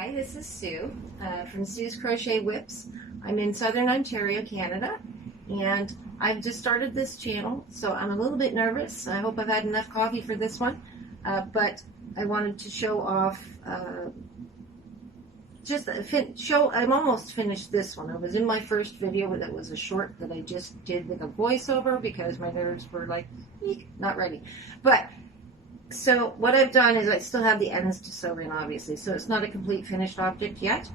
Hi, this is Sue from Sue's Crochet Whips. I'm in Southern Ontario, Canada, and I've just started this channel, so I'm a little bit nervous. I hope I've had enough coffee for this one, but I wanted to show off, I'm almost finished this one. I was in my first video that was a short that I just did with a voiceover because my nerves were like, eek, not ready. But so what I've done is I still have the ends to sew in, obviously, so it's not a complete finished object yet,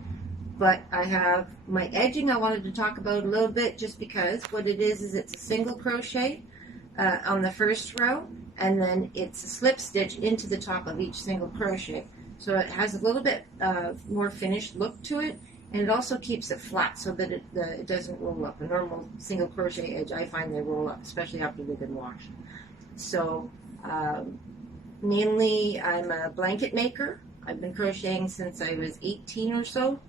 but I have my edging I wanted to talk about a little bit, just because what it is it's a single crochet on the first row, and then it's a slip stitch into the top of each single crochet. So it has a little bit more finished look to it, and it also keeps it flat so that it doesn't roll up. A normal single crochet edge, I find they roll up, especially after they've been washed. So mainly, I'm a blanket maker. I've been crocheting since I was 18 or so.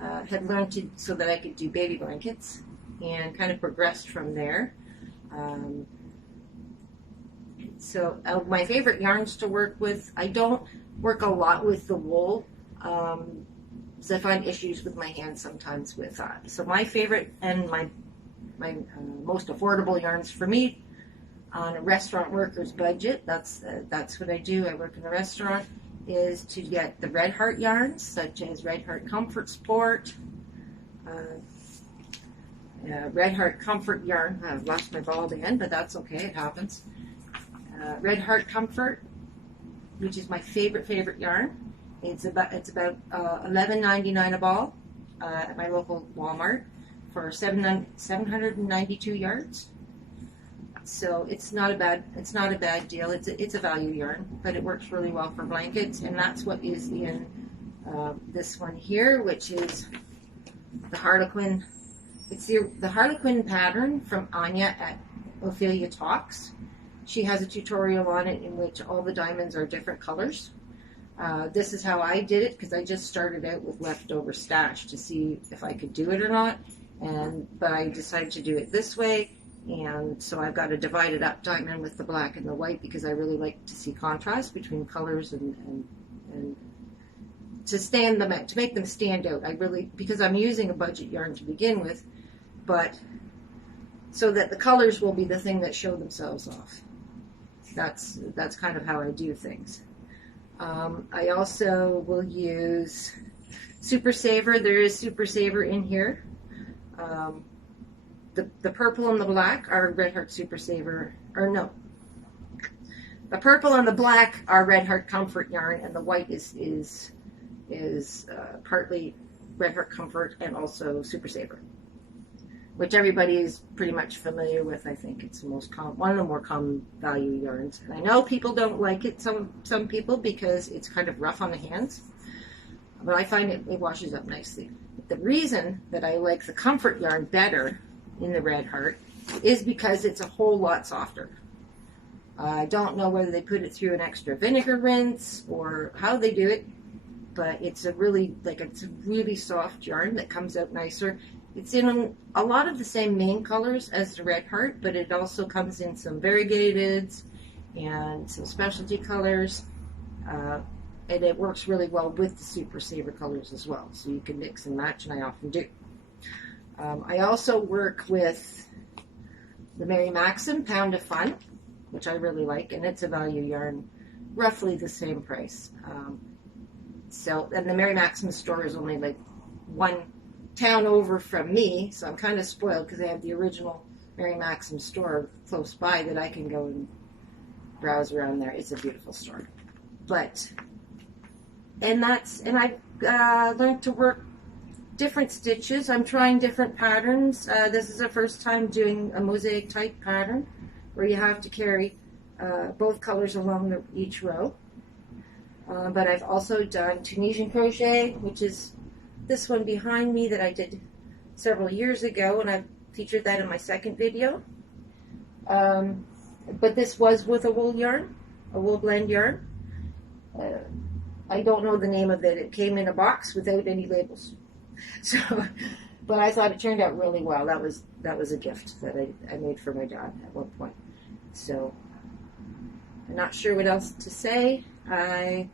Had learned to so that I could do baby blankets, and kind of progressed from there. So my favorite yarns to work with, I don't work a lot with the wool, because I find issues with my hands sometimes with that. So my favorite and my most affordable yarns for me, on a restaurant worker's budget, that's what I do. I work in a restaurant, is to get the Red Heart yarns, such as Red Heart Comfort Sport, Red Heart Comfort yarn. I've lost my ball again, but that's okay, it happens. Red Heart Comfort, which is my favorite yarn. It's about $11.99 a ball at my local Walmart for 792 yards. So it's not a bad deal. It's a value yarn, but it works really well for blankets, and that's what is in this one here, which is the Harlequin. It's the Harlequin pattern from Anya at Ophelia Talks. She has a tutorial on it in which all the diamonds are different colors. This is how I did it, because I just started out with leftover stash to see if I could do it or not, but I decided to do it this way. And so I've got a divided up diamond with the black and the white, because I really like to see contrast between colors and to make them stand out. Because I'm using a budget yarn to begin with, but so that the colors will be the thing that show themselves off. That's kind of how I do things. I also will use Super Saver. There is Super Saver in here. The purple and the black are Red Heart Super Saver, or no. The purple and the black are Red Heart Comfort yarn, and the white is partly Red Heart Comfort and also Super Saver, which everybody is pretty much familiar with. I think it's the most one of the more common value yarns. And I know people don't like it, some people, because it's kind of rough on the hands, but I find it washes up nicely. The reason that I like the Comfort yarn better in the Red Heart is because it's a whole lot softer. I don't know whether they put it through an extra vinegar rinse or how they do it, but it's a really soft yarn that comes out nicer. It's in a lot of the same main colors as the Red Heart, but it also comes in some variegateds and some specialty colors, and it works really well with the Super Saver colors as well, so you can mix and match, and I often do. I also work with the Mary Maxim Pound of Fun, which I really like, and it's a value yarn, roughly the same price. And the Mary Maxim store is only like one town over from me, so I'm kind of spoiled because I have the original Mary Maxim store close by that I can go and browse around there. It's a beautiful store. And I've learned to work different stitches. I'm trying different patterns. This is the first time doing a mosaic type pattern where you have to carry both colors along each row. But I've also done Tunisian crochet, which is this one behind me that I did several years ago, and I've featured that in my second video. But this was with a wool yarn, a wool blend yarn. I don't know the name of it. It came in a box without any labels. So, but I thought it turned out really well. That was a gift that I made for my dad at one point. So I'm not sure what else to say. I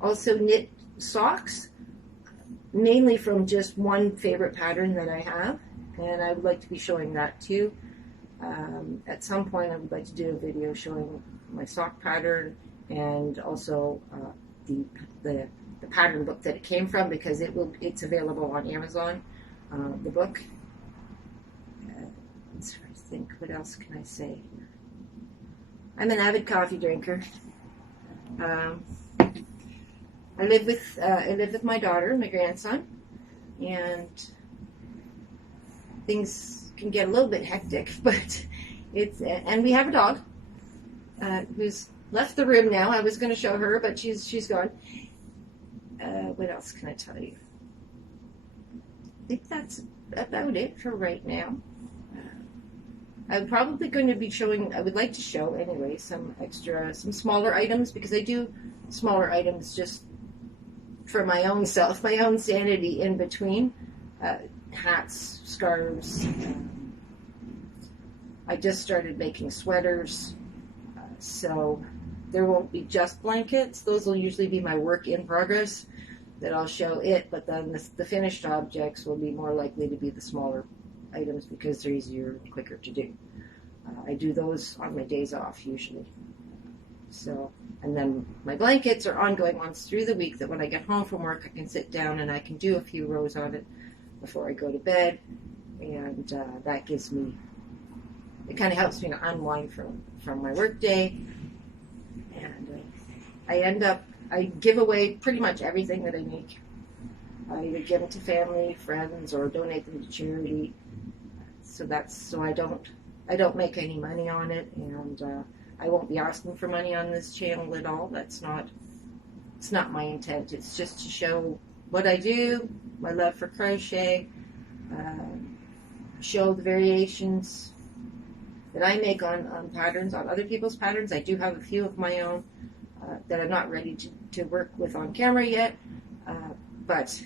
also knit socks. mainly from just one favorite pattern that I have, and I would like to be showing that too. At some point, I would like to do a video showing my sock pattern and also the pattern book that it came from, because it's available on Amazon. The book. Let's think. What else can I say? I'm an avid coffee drinker. I live with my daughter, my grandson, and things can get a little bit hectic, but and we have a dog who's left the room now. I was going to show her, but she's gone. What else can I tell you? I think that's about it for right now. I'm probably going to be showing, I would like to show anyway, some smaller items, because I do smaller items just for my own self, my own sanity in between. Hats, scarves. I just started making sweaters, so there won't be just blankets. Those will usually be my work in progress that I'll show it, but then the finished objects will be more likely to be the smaller items because they're easier and quicker to do. I do those on my days off usually. So, and then my blankets are ongoing ones through the week that when I get home from work I can sit down and I can do a few rows of it before I go to bed, and that gives me, it kind of helps me to unwind from my work day. And I give away pretty much everything that I make. I either give them to family, friends, or donate them to charity. So I don't make any money on it, and I won't be asking for money on this channel at all. It's not my intent. It's just to show what I do, my love for crochet, show the variations that I make on patterns, on other people's patterns. I do have a few of my own that I'm not ready to work with on camera yet, but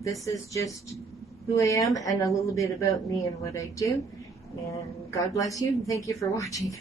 this is just who I am and a little bit about me and what I do. And God bless you, and thank you for watching.